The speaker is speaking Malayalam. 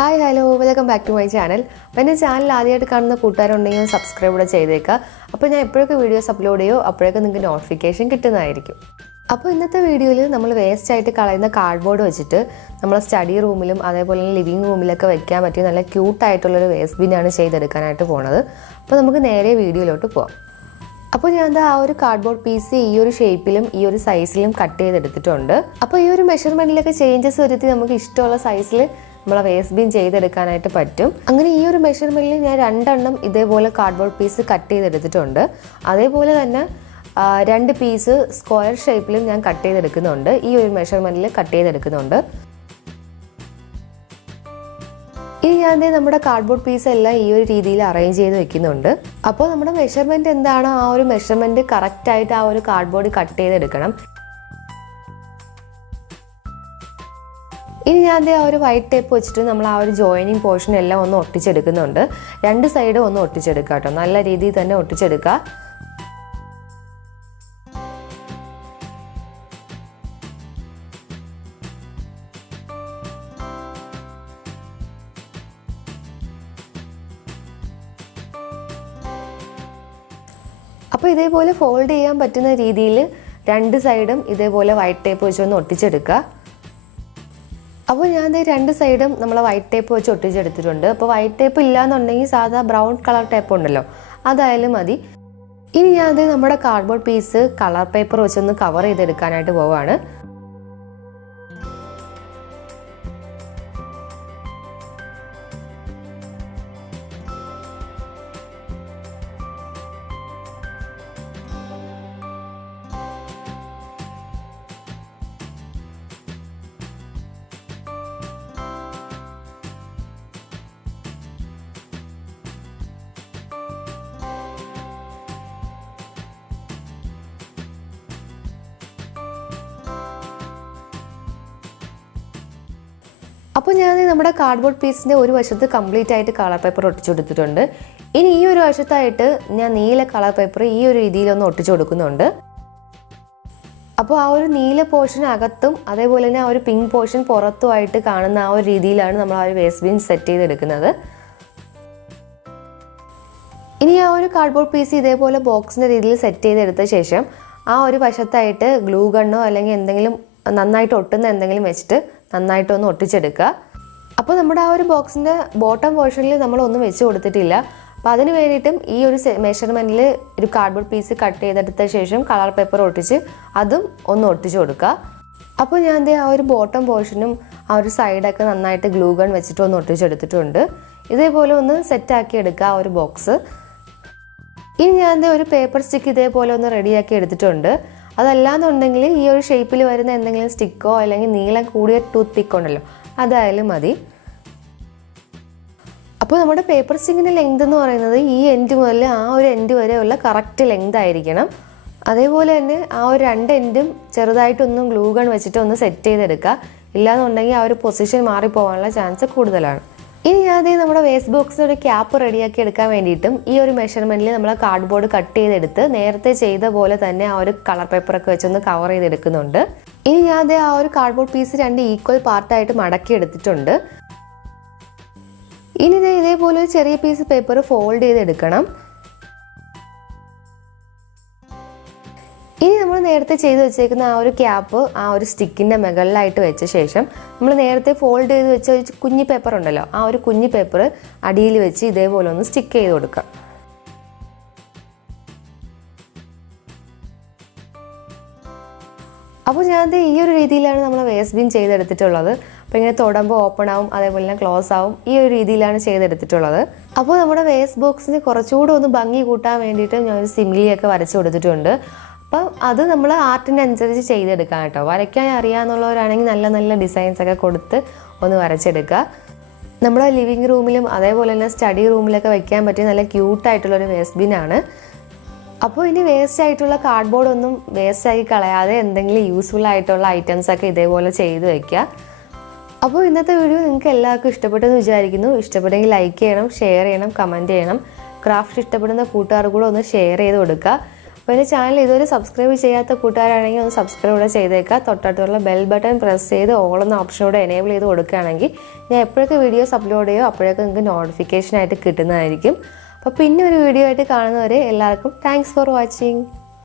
Hi, hello, welcome back to my channel. When this channel ആദ്യമായിട്ട് കാണുന്ന കൂട്ടുകാരുണ്ടെങ്കിൽ സബ്സ്ക്രൈബ് കൂടെ ചെയ്തേക്കുക. അപ്പോൾ ഞാൻ എപ്പോഴൊക്കെ വീഡിയോസ് അപ്ലോഡ് ചെയ്യോ അപ്പോഴൊക്കെ നിങ്ങൾക്ക് നോട്ടിഫിക്കേഷൻ കിട്ടുന്നതായിരിക്കും. അപ്പോൾ ഇന്നത്തെ വീഡിയോയിൽ നമ്മൾ വേസ്റ്റ് ആയിട്ട് കളയുന്ന കാർഡ്ബോർഡ് വെച്ചിട്ട് നമ്മൾ സ്റ്റഡി റൂമിലും അതേപോലെ ലിവിംഗ് റൂമിലൊക്കെ വെക്കാൻ പറ്റിയ നല്ല ക്യൂട്ട് ആയിട്ടുള്ള ഒരു വേസ്റ്റ് ബിൻ ആണ് ചെയ്തെടുക്കാനായിട്ട് പോണത്. അപ്പോൾ നമുക്ക് നേരെ വീഡിയോയിലോട്ട് പോകാം. അപ്പോൾ ഞാൻ ആ ഒരു കാർഡ്ബോർഡ് പീസ് ഈ ഒരു ഷേപ്പിലും ഈ ഒരു സൈസിലും കട്ട് ചെയ്തെടുത്തിട്ടുണ്ട്. അപ്പോൾ ഈ ഒരു മെഷർമെന്റിലൊക്കെ ചേഞ്ചസ് വരുത്തി നമുക്ക് ഇഷ്ടമുള്ള സൈസിൽ നമ്മളെ വേസ്റ്റ് ബിൻ ചെയ്തെടുക്കാനായിട്ട് പറ്റും. അങ്ങനെ ഈ ഒരു മെഷർമെന്റിൽ ഞാൻ 2 എണ്ണം ഇതേപോലെ കാർഡ്ബോർഡ് പീസ് കട്ട് ചെയ്തെടുത്തിട്ടുണ്ട്. അതേപോലെ തന്നെ 2 പീസ് സ്ക്വയർ ഷേപ്പിലും ഞാൻ കട്ട് ചെയ്തെടുക്കുന്നുണ്ട്. ഈ ഒരു മെഷർമെന്റിൽ കട്ട് ചെയ്തെടുക്കുന്നുണ്ട്. ഇനി ഞാൻ നമ്മുടെ കാർഡ്ബോർഡ് പീസ് എല്ലാം ഈ ഒരു രീതിയിൽ അറേഞ്ച് ചെയ്ത് വെക്കുന്നുണ്ട്. അപ്പോൾ നമ്മുടെ മെഷർമെന്റ് എന്താണോ ആ ഒരു മെഷർമെന്റ് കറക്റ്റ് ആയിട്ട് ആ ഒരു കാർഡ്ബോർഡ് കട്ട് ചെയ്തെടുക്കണം. ഇനി ഞാൻ ആ ഒരു വൈറ്റ് ടേപ്പ് വെച്ചിട്ട് നമ്മൾ ആ ഒരു ജോയിനിങ് പോർഷൻ എല്ലാം ഒന്ന് ഒട്ടിച്ചെടുക്കുന്നുണ്ട്. 2 സൈഡും ഒന്ന് ഒട്ടിച്ചെടുക്കുക കേട്ടോ. നല്ല രീതിയിൽ തന്നെ ഒട്ടിച്ചെടുക്കുക. അപ്പോൾ ഇതേപോലെ ഫോൾഡ് ചെയ്യാൻ പറ്റുന്ന രീതിയിൽ 2 സൈഡും ഇതേപോലെ വൈറ്റ് ടേപ്പ് വെച്ച് ഒന്ന് ഒട്ടിച്ചെടുക്കുക. അപ്പോൾ ഞാൻ 2 സൈഡും നമ്മൾ വൈറ്റ് ടേപ്പ് വെച്ച് ഒട്ടിച്ചെടുത്തിട്ടുണ്ട്. അപ്പോൾ വൈറ്റ് ടേപ്പ് ഇല്ലാന്നുണ്ടെങ്കിൽ സാധാ ബ്രൗൺ കളർ ടേപ്പ് ഉണ്ടല്ലോ, അതായാലും മതി. ഇനി ഞാൻ നമ്മുടെ കാർഡ്ബോർഡ് പീസ് കളർ പേപ്പർ വെച്ചൊന്ന് കവർ ചെയ്തെടുക്കാനായിട്ട് പോവാണ്. അപ്പോൾ ഞാൻ നമ്മുടെ കാർഡ്ബോർഡ് പീസിൻ്റെ ഒരു വശത്ത് കംപ്ലീറ്റ് ആയിട്ട് കളർ പേപ്പർ ഒട്ടിച്ചു കൊടുത്തിട്ടുണ്ട്. ഇനി ഈ ഒരു വശത്തായിട്ട് ഞാൻ നീല കളർ പേപ്പർ ഈ ഒരു രീതിയിലൊന്ന് ഒട്ടിച്ചു കൊടുക്കുന്നുണ്ട്. അപ്പോൾ ആ ഒരു നീല പോർഷൻ അകത്തും അതേപോലെ തന്നെ ആ ഒരു പിങ്ക് പോർഷൻ പുറത്തുമായിട്ട് കാണുന്ന ആ ഒരു രീതിയിലാണ് നമ്മൾ ആ ഒരു വേസ്റ്റ് ബിൻ സെറ്റ് ചെയ്തെടുക്കുന്നത്. ഇനി ആ ഒരു കാർഡ്ബോർഡ് പീസ് ഇതേപോലെ ബോക്സിൻ്റെ രീതിയിൽ സെറ്റ് ചെയ്തെടുത്ത ശേഷം ആ ഒരു വശത്തായിട്ട് ഗ്ലൂ ഗണ്ണോ അല്ലെങ്കിൽ എന്തെങ്കിലും നന്നായിട്ട് ഒട്ടുന്ന എന്തെങ്കിലും വെച്ചിട്ട് നന്നായിട്ടൊന്ന് ഒട്ടിച്ചെടുക്കുക. അപ്പോൾ നമ്മുടെ ആ ഒരു ബോക്സിൻ്റെ ബോട്ടം പോർഷനിൽ നമ്മളൊന്നും വെച്ച് കൊടുത്തിട്ടില്ല. അപ്പോൾ അതിന് വേണ്ടിയിട്ടും ഈ ഒരു മെഷർമെൻറ്റിൽ ഒരു കാർഡ്ബോർഡ് പീസ് കട്ട് ചെയ്തെടുത്ത ശേഷം കളർ പേപ്പർ ഒട്ടിച്ച് അതും ഒന്ന് ഒട്ടിച്ച് കൊടുക്കുക. അപ്പോൾ ഞാൻ ആ ഒരു ബോട്ടം പോർഷനും ആ ഒരു സൈഡൊക്കെ നന്നായിട്ട് ഗ്ലൂ ഗൺ വെച്ചിട്ട് ഒന്ന് ഒട്ടിച്ചെടുത്തിട്ടുണ്ട്. ഇതേപോലെ ഒന്ന് സെറ്റാക്കി എടുക്കുക ആ ഒരു ബോക്സ്. ഇനി ഞാൻ ഒരു പേപ്പർ സ്റ്റിക്ക് ഇതേപോലെ ഒന്ന് റെഡിയാക്കി എടുത്തിട്ടുണ്ട്. അതല്ലാന്നുണ്ടെങ്കിൽ ഈ ഒരു ഷേപ്പിൽ വരുന്ന എന്തെങ്കിലും സ്റ്റിക്കോ അല്ലെങ്കിൽ നീളം കൂടിയ ടൂത്ത് പിക്ക് ഉണ്ടല്ലോ, അതായാലും മതി. അപ്പോൾ നമ്മുടെ പേപ്പർ സ്റ്റിക്കിൻ്റെ ലെങ്ത് എന്ന് പറയുന്നത് ഈ എൻഡ് മുതൽ ആ ഒരു എൻഡ് വരെയുള്ള കറക്റ്റ് ലെങ്ത് ആയിരിക്കണം. അതേപോലെ തന്നെ ആ ഒരു 2 എൻഡും ചെറുതായിട്ടൊന്നും ഗ്ലൂ ഗൺ വെച്ചിട്ട് ഒന്ന് സെറ്റ് ചെയ്തെടുക്കുക. ഇല്ലാന്നുണ്ടെങ്കിൽ ആ ഒരു പൊസിഷൻ മാറിപ്പോകാനുള്ള ചാൻസ് കൂടുതലാണ്. ഇനി ഞാൻ നമ്മുടെ വേസ്റ്റ് ബോക്സിന് ഒരു ക്യാപ്പ് റെഡിയാക്കി എടുക്കാൻ വേണ്ടിയിട്ടും ഈ ഒരു മെഷർമെൻറ്റിൽ നമ്മൾ കാർഡ്ബോർഡ് കട്ട് ചെയ്തെടുത്ത് നേരത്തെ ചെയ്ത പോലെ തന്നെ ആ ഒരു കളർ പേപ്പറൊക്കെ വെച്ചൊന്ന് കവർ ചെയ്തെടുക്കുന്നുണ്ട്. ഇനി ഞാൻ ആ ഒരു കാർഡ്ബോർഡ് പീസ് 2 ഈക്വൽ പാർട്ടായിട്ട് മടക്കി എടുത്തിട്ടുണ്ട്. ഇനി ഇതേപോലെ ഒരു ചെറിയ പീസ് പേപ്പർ ഫോൾഡ് ചെയ്തെടുക്കണം. ഇനി നമ്മൾ നേരത്തെ ചെയ്ത് വെച്ചേക്കുന്ന ആ ഒരു ക്യാപ്പ് ആ ഒരു സ്റ്റിക്കിൻ്റെ മുകളിലായിട്ട് വെച്ച ശേഷം നമ്മൾ നേരത്തെ ഫോൾഡ് ചെയ്ത് വെച്ച ഒരു കുഞ്ഞി പേപ്പർ ഉണ്ടല്ലോ, ആ ഒരു കുഞ്ഞി പേപ്പർ അടിയിൽ വെച്ച് ഇതേപോലെ ഒന്ന് സ്റ്റിക്ക് ചെയ്ത് കൊടുക്കാം. അപ്പോൾ ഞാൻ ഈ ഒരു രീതിയിലാണ് നമ്മൾ വേസ്റ്റ് ബിൻ ചെയ്തെടുത്തിട്ടുള്ളത്. അപ്പോൾ ഇങ്ങനെ തൊടുമ്പോൾ ഓപ്പൺ ആവും, അതേപോലെ തന്നെ ക്ലോസ് ആവും. ഈ ഒരു രീതിയിലാണ് ചെയ്തെടുത്തിട്ടുള്ളത്. അപ്പോൾ നമ്മുടെ വേസ്റ്റ് ബോക്സിന് കുറച്ചുകൂടെ ഒന്ന് ഭംഗി കൂട്ടാൻ വേണ്ടിയിട്ട് ഞാൻ ഒരു സിമിലിയൊക്കെ വരച്ച് കൊടുത്തിട്ടുണ്ട്. അപ്പം അത് നമ്മൾ ആർട്ടിൻ്റെ അനുസരിച്ച് ചെയ്തെടുക്കാം കേട്ടോ. വരയ്ക്കാൻ അറിയാമെന്നുള്ളവരാണെങ്കിൽ നല്ല നല്ല ഡിസൈൻസൊക്കെ കൊടുത്ത് ഒന്ന് വരച്ചെടുക്കുക. നമ്മുടെ ലിവിങ് റൂമിലും അതേപോലെ തന്നെ സ്റ്റഡി റൂമിലൊക്കെ വെക്കാൻ പറ്റിയ നല്ല ക്യൂട്ടായിട്ടുള്ളൊരു വേസ്റ്റ് ബിന്നാണ്. അപ്പോൾ ഇനി വേസ്റ്റ് ആയിട്ടുള്ള കാർഡ്ബോർഡ് ഒന്നും വേസ്റ്റാക്കി കളയാതെ എന്തെങ്കിലും യൂസ്ഫുൾ ആയിട്ടുള്ള ഐറ്റംസൊക്കെ ഇതേപോലെ ചെയ്ത് വയ്ക്കുക. അപ്പോൾ ഇന്നത്തെ വീഡിയോ നിങ്ങൾക്ക് എല്ലാവർക്കും ഇഷ്ടപ്പെട്ടെന്ന് വിചാരിക്കുന്നു. ഇഷ്ടപ്പെട്ടെങ്കിൽ ലൈക്ക് ചെയ്യണം, ഷെയർ ചെയ്യണം, കമൻറ്റ് ചെയ്യണം. ക്രാഫ്റ്റ് ഇഷ്ടപ്പെടുന്ന കൂട്ടുകാർ കൂടെ ഒന്ന് ഷെയർ ചെയ്ത് കൊടുക്കുക. അപ്പോൾ എൻ്റെ ചാനൽ ഇതുവരെ സബ്സ്ക്രൈബ് ചെയ്യാത്ത കൂട്ടുകാരാണെങ്കിൽ ഒന്ന് സബ്സ്ക്രൈബ് കൂടെ ചെയ്തേക്കുക. തൊട്ടടുത്തുള്ള ബെൽ ബട്ടൺ പ്രസ് ചെയ്ത് ഓൾ എന്ന ഓപ്ഷനോടെ എനേബിൾ ചെയ്ത് കൊടുക്കുകയാണെങ്കിൽ ഞാൻ എപ്പോഴൊക്കെ വീഡിയോസ് അപ്ലോഡ് ചെയ്യുമോ അപ്പോഴൊക്കെ നിങ്ങൾക്ക് നോട്ടിഫിക്കേഷനായിട്ട് കിട്ടുന്നതായിരിക്കും. അപ്പോൾ പിന്നെ ഒരു വീഡിയോ ആയിട്ട് കാണുന്നവരെ എല്ലാവർക്കും താങ്ക്സ് ഫോർ വാച്ചിങ്.